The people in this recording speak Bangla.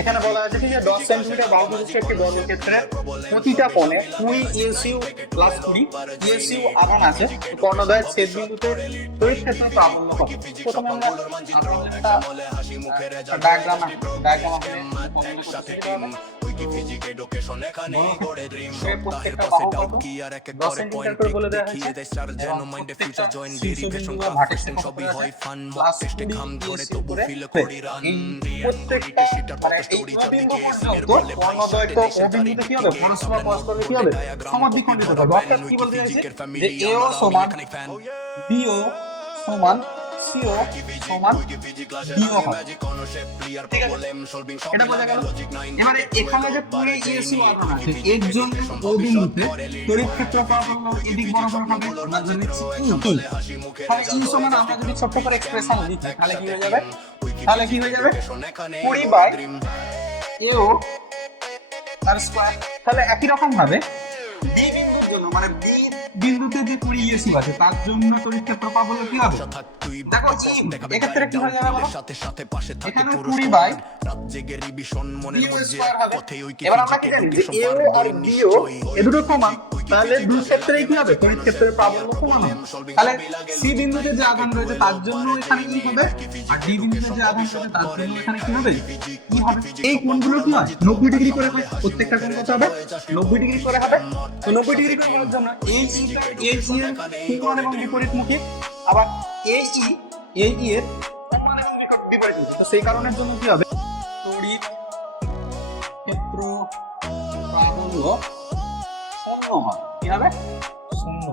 এখানে বলা আছে যে 10 সেন্টিমিটার বাহু বিশিষ্ট একটি বর্গক্ষেত্রে প্রতিটা কোণে 20 ইএসইউ প্লাস 20 ইএসইউ আধান আছে। কর্ণদ্বয়ের ছেদ বিন্দুতে তড়িৎ ক্ষেত্র প্রাবল্য কত? প্রথমে আমরা একটা ডায়াগ্রাম প্রত্যেকটা বাহু কত 10 সেন্টিমিটার করে বলে দেওয়া হয়েছে এবং প্রত্যেকটা শীর্ষবিন্দু বা ভার্টেক্স প্লাস 20 ইএসইউ করে এই প্রত্যেকটা মানে এই বিন্দু পর্যন্ত কর্ণদ্বয় তো বিন্দুতে কি হবে পরস্পর পরস্পরের কি হবে সমদ্বিখণ্ডিত হবে। অর্থাৎ কি বলতে চাইছে যে এও সমান বিও সমান সিও সমান ডিও হবে। ঠিক আছে, এটা বোঝা গেল। এবারে এখানে যে পুরো ইএসইউ আধান আছে এর জন্য ও বিন্দুতে তড়িৎ ক্ষেত্র প্রাবল্য এদিক বরাবর হবে আমরা জানিছি ই। তাহলে ই সমান আমরা যদি ছোট করে এক্সপ্রেশন লিখি তাহলে কি হয়ে যাবে 20 বাই এও তার স্কয়ার। তাহলে একই রকম ভাবে বি বিন্দুর জন্য মানে বি বিন্দুতে যে 20 ইএসইউ আছে তার জন্য তড়িৎ ক্ষেত্র প্রাবল্য কি হবে দেখো এক্ষেত্রে কি হয়ে যাবে বলো এখানে 20 বাই এবার আমরা কি জানি যে এও আর বিও এই দুটো সমান তাহলে দুই ক্ষেত্রেই কি হবে তড়িৎ ক্ষেত্রের প্রাবল্য সমান হবে। তাহলে সি বিন্দুতে যে আধান রয়েছে তার জন্য এখানে কি হবে আর ডি বিন্দুতে যে আধান রয়েছে তার জন্য এখানে কি হবে কি হবে। এই কোণগুলো কি হয় 90 ডিগ্রি করে হয়, প্রত্যেকটা কোণ কত হবে 90 ডিগ্রি করে হবে। তো 90 ডিগ্রি করে হওয়ার জন্য এই সি এর সমান এবং বিপরীতমুখী, আবার এই এর সমান এবং বিপরীতমুখী। তো সেই কারণের জন্য কি হবে তড়িৎ ক্ষেত্র প্রাবল্য শূন্য হয়। কি হবে শূন্য।